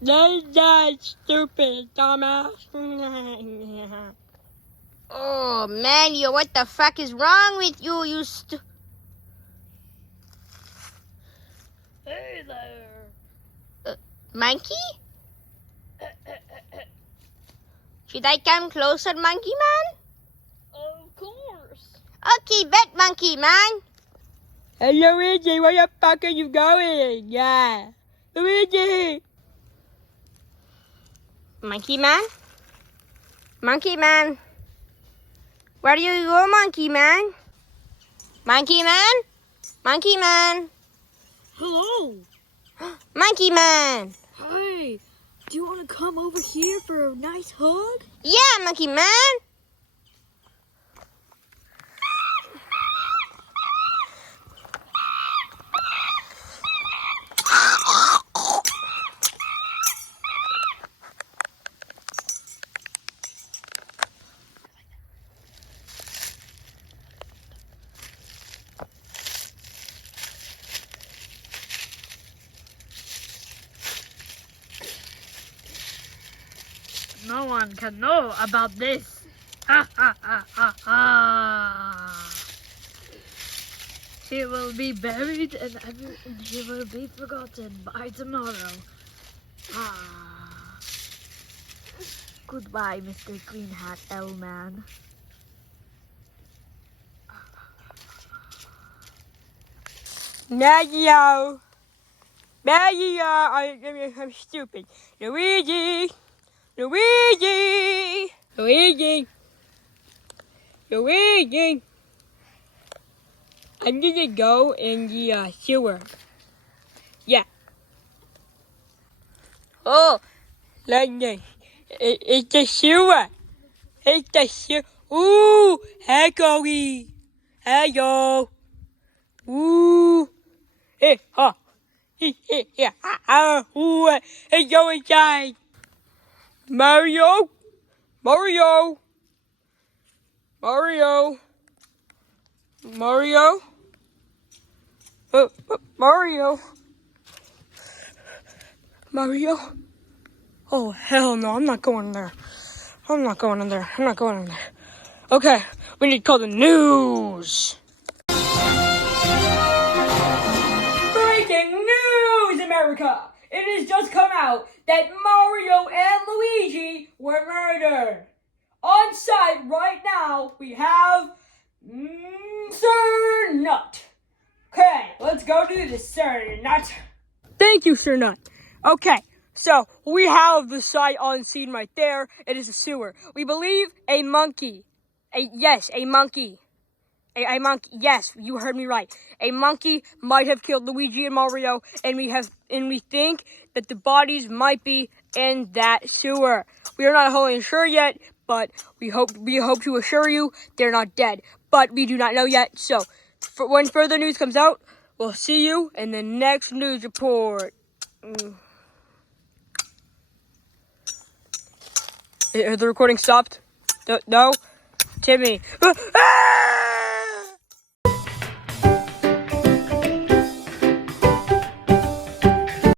That's not stupid, dumbass. Oh, man, what the fuck is wrong with you, Hey there. Monkey? Should I come closer, Monkey Man? Of course. Okay, bet, Monkey Man. Hey, Luigi, where the fuck are you going? Yeah. Luigi! Monkey Man? Monkey Man? Where do you go, Monkey Man? Monkey Man? Monkey Man? Hello. Monkey Man? Hi. Do you want to come over here for a nice hug? Yeah, Monkey Man. No one can know about this. Ha ha ha ha ha. She will be buried and she will be forgotten by tomorrow. Ah. Goodbye, Mr. Green Hat L-Man. Mario! Mario! I'm stupid. Luigi! Luigi! Luigi! Luigi! I'm gonna go in the sewer. Yeah. Oh, London. It's the sewer. It's the sewer. Ooh, hey, Chloe. Hello. Ooh. Hey, ha. Ooh, hey, go inside. Mario. Mario. Mario. Mario. Mario. Mario. Oh, hell no, I'm not going in there. I'm not going in there. I'm not going in there. Okay, we need to call the news. Breaking news, America! It has just come out that Mario and Luigi were murdered. On site right now, we have Sir Nut. Okay, let's go do this, Sir Nut. Thank you, Sir Nut. Okay, so we have the site on scene right there. It is a sewer. We believe a monkey. A monkey. A monkey. Yes, you heard me right. A monkey might have killed Luigi and Mario, and we think that the bodies might be in that sewer. We are not wholly sure yet, but we hope to assure you they're not dead. But we do not know yet. So, when further news comes out, we'll see you in the next news report. Has the recording stopped? No? Timmy.